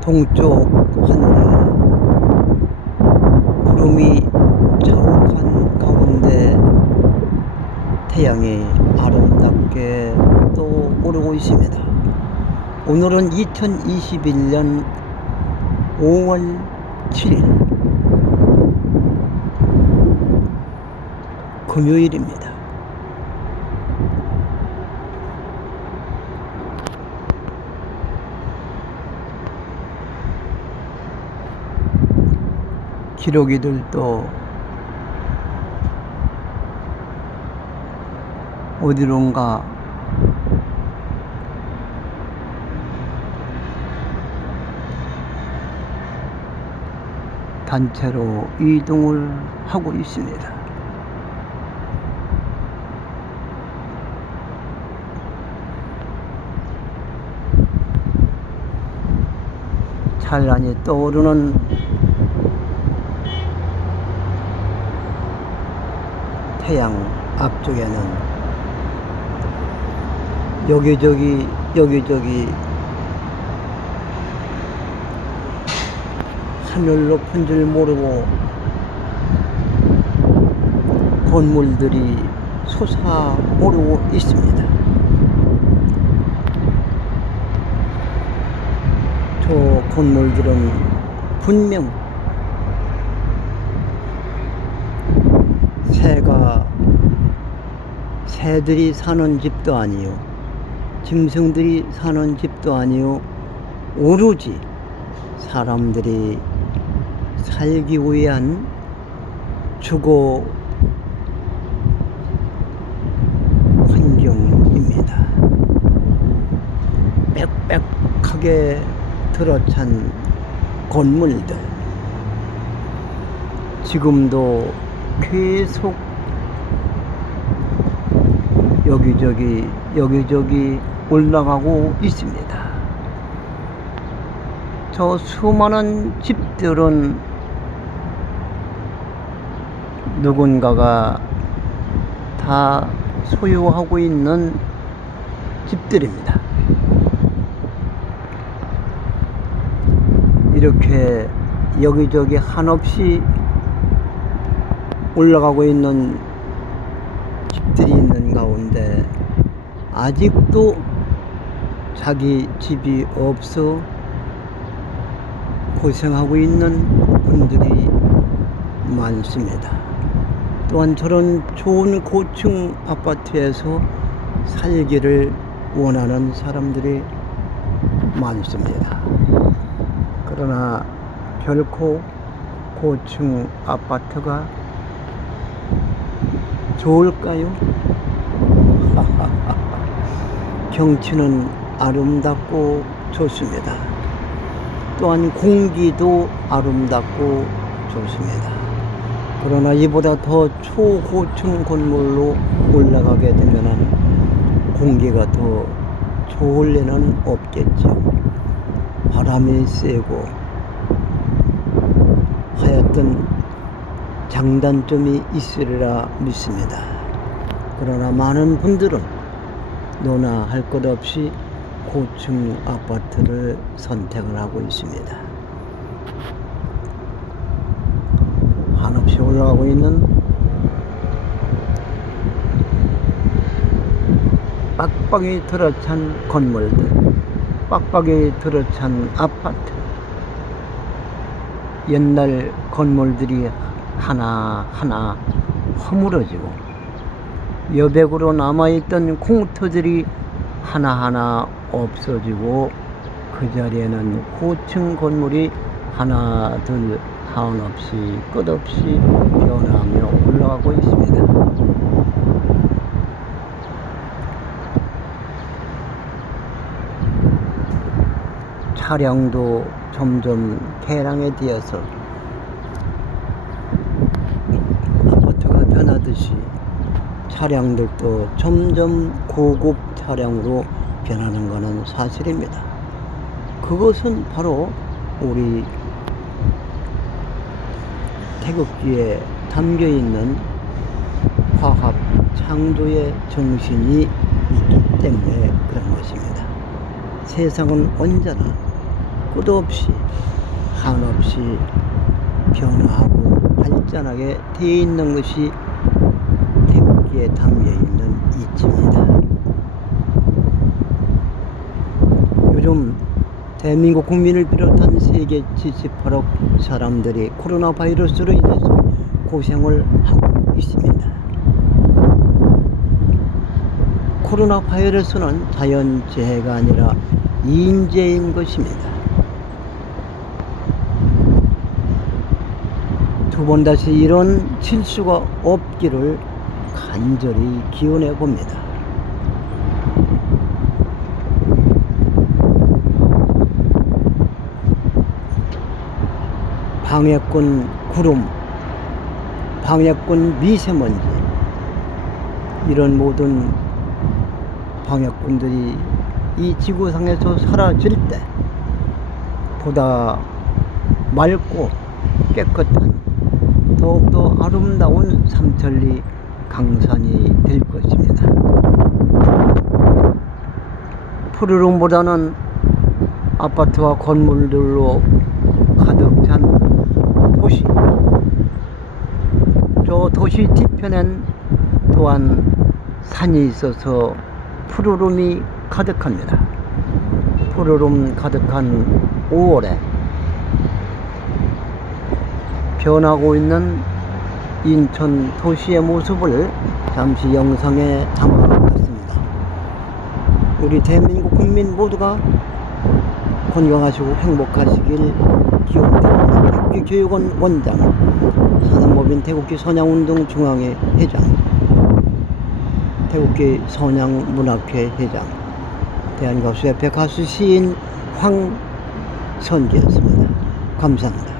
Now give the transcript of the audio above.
동쪽 하늘에 구름이 자욱한 가운데 태양이 아름답게 또 오르고 있습니다. 오늘은 2021년 5월 7일 금요일입니다. 기러기들도 어디론가 단체로 이동을 하고 있습니다. 찬란히 떠오르는 태양 앞쪽에는 여기저기 여기저기 하늘 높은 줄 모르고 건물들이 솟아오르고 있습니다. 저 건물들은 분명 새가 새들이 사는 집도 아니요. 짐승들이 사는 집도 아니요. 오로지 사람들이 살기 위한 주거 환경입니다. 빽빽하게 들어찬 건물들. 지금도 계속 여기저기 여기저기 올라가고 있습니다. 저 수많은 집들은 누군가가 다 소유하고 있는 집들입니다. 이렇게 여기저기 한없이 올라가고 있는 집들이 있는 가운데 아직도 자기 집이 없어 고생하고 있는 분들이 많습니다. 또한 저런 좋은 고층 아파트에서 살기를 원하는 사람들이 많습니다. 그러나 결코 고층 아파트가 좋을까요? 경치는 아름답고 좋습니다. 또한 공기도 아름답고 좋습니다. 그러나 이보다 더 초고층 건물로 올라가게 되면 공기가 더 좋을 리는 없겠죠. 바람이 세고 하여튼 장단점이 있으리라 믿습니다. 그러나 많은 분들은 너나 할 것 없이 고층 아파트를 선택을 하고 있습니다. 한없이 올라가고 있는 빡빡이 들어찬 건물들, 빡빡이 들어찬 아파트, 옛날 건물들이 하나하나 허물어지고 여백으로 남아있던 공터들이 하나하나 없어지고 그 자리에는 고층 건물이 하나 둘 한없이 끝없이 변하며 올라가고 있습니다. 차량도 점점 개량에 되어서 아파트가 변하듯이 차량들도 점점 고급 차량으로 변하는 것은 사실입니다. 그것은 바로 우리 태극기에 담겨 있는 화합 창조의 정신이 있기 때문에 그런 것입니다. 세상은 언제나 끝없이 한없이 변화하고 발전하게 되어 있는 것이 태극기에 담겨 있는 이치입니다. 요즘 대한민국 국민을 비롯한 세계 78억 사람들이 코로나 바이러스로 인해서 고생을 하고 있습니다. 코로나 바이러스는 자연재해가 아니라 인재인 것입니다. 두 번 다시 이런 실수가 없기를 간절히 기원해 봅니다. 방해꾼 구름, 방해꾼 미세먼지, 이런 모든 방해꾼들이 이 지구상에서 사라질 때 보다 맑고 깨끗한 더욱더 아름다운 삼천리 강산이 될 것입니다. 푸르름보다는 아파트와 건물들로 가득 찬 도시. 저 도시 뒤편엔 또한 산이 있어서 푸르름이 가득합니다. 푸르름 가득한 5월에 변하고 있는 인천 도시의 모습을 잠시 영상에 담아봤습니다. 우리 대한민국 국민 모두가 건강하시고 행복하시길 기원드립니다. 태국기 교육원 원장, 사단법인 태국기 선양운동 중앙회 회장, 태국기 선양문학회 회장, 대한가수협회 가수 시인 황선기였습니다. 감사합니다.